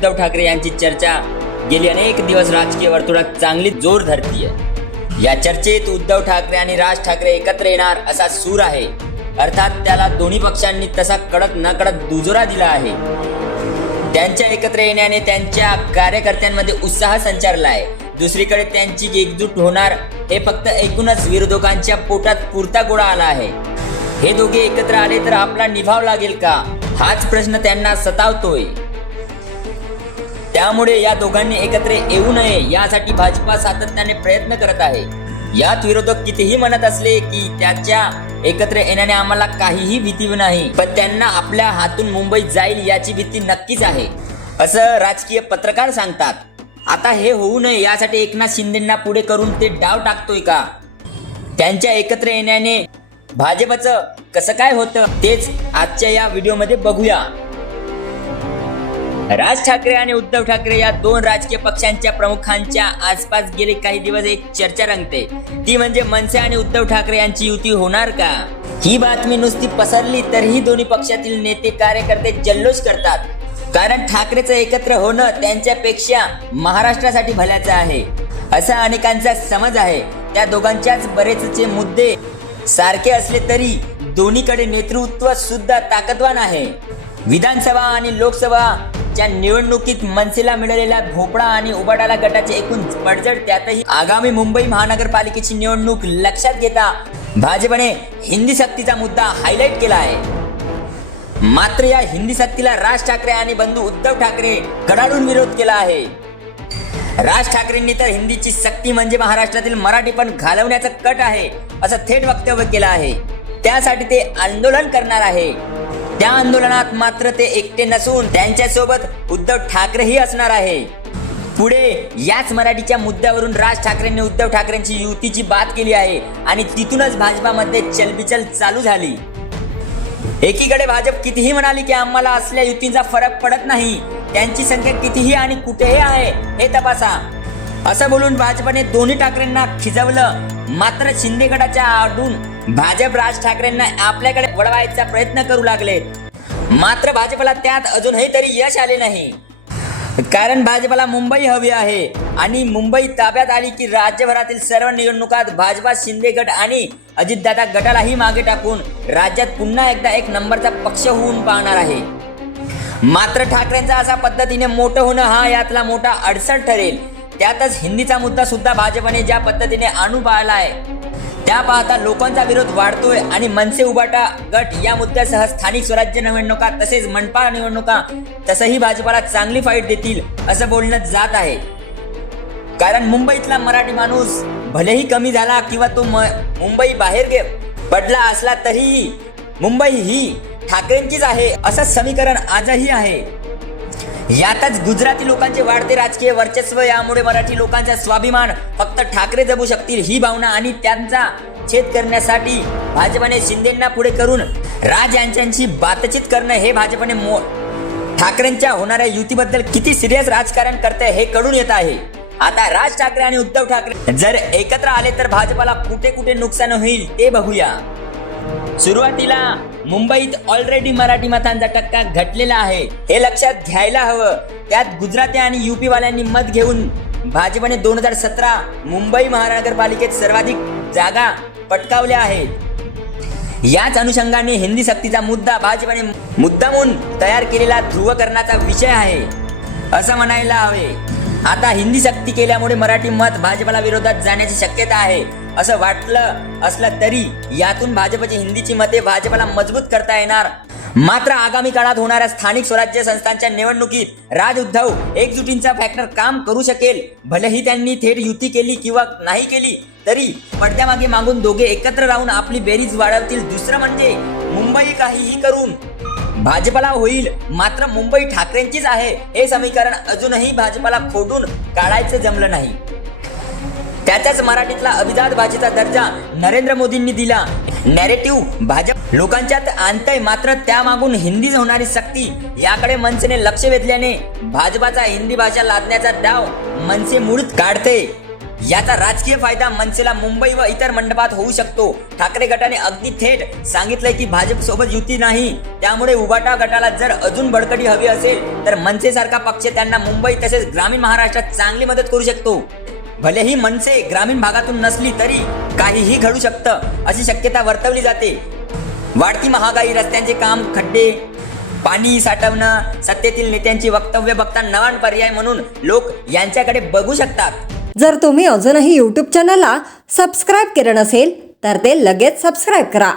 उद्धव ठाकरे यांची चर्चा गेली अनेक दिवस राजकीय वर्तुळात चांगली जोर धरतीये। या चर्चेत उद्धव ठाकरे आणि राज ठाकरे एकत्र येणार असा सूर आहे। अर्थात त्याला दोन्ही पक्षांनी तसा कडक न कडक दुजोरा दिला आहे। त्यांच्या एकत्र येण्याने त्यांच्या कार्यकर्त्यांमध्ये उत्साह संचारला आहे। दुसरीकडे त्यांची एकजूट होणार हे फक्त ऐकूनच विरोधकांच्या पोटात पुरता गोळा आला आहे। हे दोघे एकत्र आले तर आपला निभाव लागेल का, हाच प्रश्न त्यांना सतावतोय। त्यामुळे या दोघांनी एकत्र येऊ नये यासाठी भाजपा सातत्याने प्रयत्न करत आहे। यात विरोधक कितीही म्हणत असले की त्याच्या एकत्र येण्याने आम्हाला काहीही भीती नाही, पण त्यांना आपल्या हातून मुंबई जाईल याची भीती नक्कीच आहे, असं राजकीय पत्रकार सांगतात। आता हे होऊ नये यासाठी एकनाथ शिंदेंना पुढे करून ते डाव टाकतोय का? त्यांच्या एकत्र येण्याने भाजपचं कसं काय होतं तेच आजच्या या व्हिडिओमध्ये बघूया। राज ठाकरे आणि उद्धव ठाकरे या दोन राजकीय पक्षांच्या प्रमुखांच्या आसपास गेले काही दिवस एक चर्चा रंगते, ती म्हणजे मनसे आणि उद्धव ठाकरे यांची युती होणार का? ही बातमी नुसती पसरली तरीही दोन्ही पक्षातील नेते कार्यकर्ते जल्लोष करतात, कारण ठाकरेचं एकत्र होणं त्यांच्यापेक्षा महाराष्ट्रासाठी भल्याचं आहे असा अनेकांचा समज आहे। त्या दोघांच्याच बरेचसे मुद्दे सारखे असले तरी दोन्हीकडे नेतृत्व सुद्धा ताकदवान आहे। विधानसभा आणि लोकसभाच्या निवडणुकीत मनसेला मिळालेला भोपळा आणि उबाटाला गटाचे एकूण पडझड, त्यातही आगामी मुंबई महानगरपालिकेची निवडणूक लक्षात घेता भाजपने हिंदी सक्तीचा मुद्दा हायलाइट केला आहे। मात्र या हिंदी सक्तीला राज ठाकरे आणि बंधू उद्धव ठाकरे कडाडून विरोध केला आहे। राज ठाकरेंनी तर हिंदीची सक्ती म्हणजे महाराष्ट्रातील मराठी पण घालवण्याचा कट आहे असं थेट वक्तव्य केलं आहे। त्यासाठी ते आंदोलन करणार आहे। त्या आंदोलनात मात्र ते एकटे नसून त्यांच्यासोबत उद्धव ठाकरेही असणार आहे। पुढे याच मराठीच्या मुद्द्यावरून राज ठाकरेंनी उद्धव ठाकरेंची युतीची बात केली आहे आणि तिथूनच भाजपामध्ये चलबिचल चालू झाली। एकीकडे भाजप कितीही म्हणाली की आम्हाला असल्या युतींचा फरक पडत नाही, त्यांची संख्या कितीही आणि कुठेही आहे हे तपासा, असं बोलून भाजपने दोन्ही ठाकरेंना खिजवलं। मात्र शिंदे गटाच्या आडून भाजप राज ठाकरेंना आपल्याकडे वळवायचा प्रयत्न करू लागले। मात्र भाजपला त्यात अजूनही तरी यश आले नाही, कारण भाजपला मुंबई हवी आहे आणि मुंबई ताब्यात आली की राज्यभरातील सर्व निवडणुकात भाजपा शिंदे गट आणि अजितदादा गटालाही मागे टाकून राज्यात पुन्हा एकदा एक नंबरचा पक्ष होऊन पाहणार आहे। मात्र ठाकरेंचा अशा पद्धतीने मोठं होणं हा यातला मोठा अडसर ठरेल। त्यातच हिंदीचा मुद्दा सुद्धा भाजपने ज्या पद्धतीने आणू पाहिलाय त्या पाहता लोकांचा विरोध वाढतोय आणि मनसे उबाटा गट या मुद्द्यासह स्थानिक स्वराज्य निवडणुका तसेच मनपा निवडणुका तसंही भाजपला चांगली फाईट देतील असं बोलण्यात जात आहे। कारण मुंबईतला मराठी माणूस भलेही कमी झाला किंवा तो मुंबई बाहेर पडला असला तरीही मुंबई ही ठाकरेंचीच आहे असं समीकरण आजही आहे। यातच गुजराती लोकांचे वाढते राजकीय वर्चस्व, यामुळे मराठी लोकांचा स्वाभिमान फक्त ठाकरे जपू शकतील ही भावना आणि त्यांचा छेद करण्यासाठी भाजपने शिंदेंना पुढे करून राज यांच्याशी बातचीत करणं हे भाजपने ठाकरेंच्या होणाऱ्या युतीबद्दल किती सिरियस राजकारण करते हे कळून येत आहे। आता राज ठाकरे आणि उद्धव ठाकरे जर एकत्र आले तर भाजपला कुठे कुठे नुकसान होईल ते बघूया। सुरुवातीला मुंबईत ऑलरेडी मराठी मतांचा टक्का घटलेला आहे हे लक्षात घ्यायला हवं। त्यात गुजराती आणि यूपी वाल्यांनी मत घेऊन भाजपने 2017 मुंबई महानगरपालिकेत सर्वाधिक जागा पटकावल्या आहेत। याच अनुषंगाने हिंदी सक्तीचा मुद्दा भाजपने मुद्दामून तयार केलेला ध्रुवकरणाचा विषय आहे असं म्हणायला हवे। आता हिंदी सक्ती केल्यामुळे मराठी मत भाजपला विरोधात जाण्याची शक्यता आहे असं वाटलं असलं तरी यातून भाजपची हिंदीची मते भाजपला मजबूत करता येणार। मात्र आगामी काळात होणाऱ्या स्थानिक स्वराज्य संस्थांच्या निवडणुकीत राज उद्धव एकजुटींचा फॅक्टर काम करू शकेल। भलेही त्यांनी थेट युती केली किंवा नाही केली तरी पडद्यामागे मागून दोघे एकत्र राहून आपली बेरीज वाढवतील। दुसरं म्हणजे मुंबई काहीही करून भाजपला होईल, मात्र मुंबई ठाकरेंचीच आहे हे समीकरण अजूनही भाजपला खोडून काढायचं जमलं नाही। त्याच्याच मराठीतला अभिजात भाषेचा दर्जा नरेंद्र मोदींनी दिला। नॅरेटिव्ह भाजप लोकांच्यात आणतंय, मात्र त्यामागून हिंदी होणारी सक्ती याकडे मनसेने लक्ष वेधल्याने भाजपाचा हिंदी भाषा लादण्याचा डाव मनसे मुळीच काढते। याचा राजकीय फायदा मनसेला मुंबई व इतर मंडपात होऊ शकतो. ठाकरे गटाने अगदी थेट सांगितलंय की भाजप सोबत युती नाही. त्यामुळे उभाटा गटाला जर अजून बळकटी हवी असेल तर मनसे सारखा पक्ष त्यांना मुंबई तसेच ग्रामीण महाराष्ट्रात चांगली मदत करू शकतो. भलेही मनसे ग्रामीण भागातून नसली तरी काहीही घडू शकतं अशी शक्यता वर्तवली जाते. वाढती महागाई, रस्त्यांचे काम, खड्डे, पाणी साठवणं, सत्तेतील नेत्यांची वक्तव्य बघता नवा पर्याय म्हणून लोक यांच्याकडे बघू शकतात. जर तुम्ही अजूनही यूट्यूब चॅनलला सबस्क्राईब केलं नसेल तर ते लगेच सबस्क्राईब करा.